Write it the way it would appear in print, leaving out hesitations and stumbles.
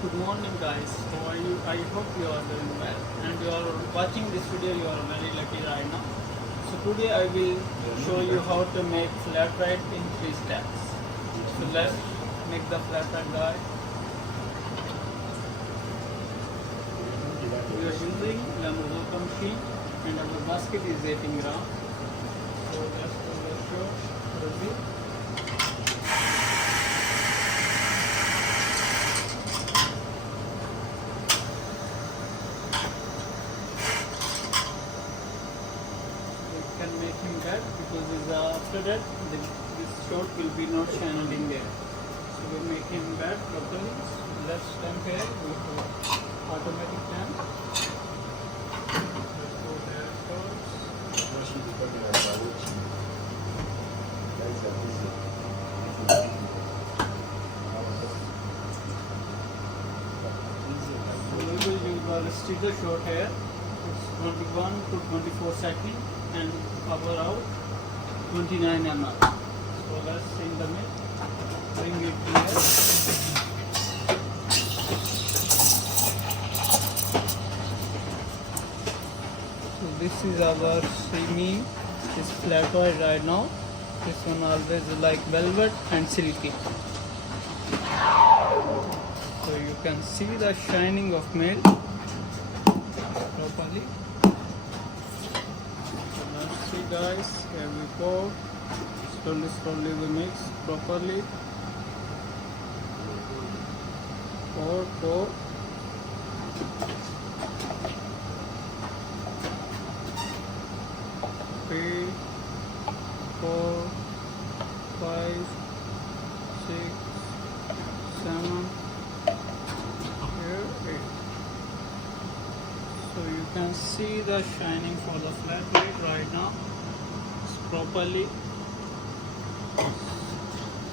Good morning guys, how are you? I hope you are doing well and you are watching this video, you are very lucky right now. So today I will show you how to make flat white in 3 steps. So let's make the flat white guys. We are using Lamborghini machine and our basket is 18 grams. So let's go to the show. Can make him bad because after that this shot will be not shining there. So we make him bad properly. So let's stamp here with automatic stamp. Let's go there first. So we will use our sticker shot here. It's 21 to 24 seconds and cover out 29 ml. So let's in the middle, bring it here. So this is our semi, this flat white right now. This one always like velvet and silky. So you can see the shining of milk properly. See guys, here we go. Slowly we mix properly. Pour. 3, 4, 5, 6, 7, 8. So you can see the shining for the flat white right now. It's properly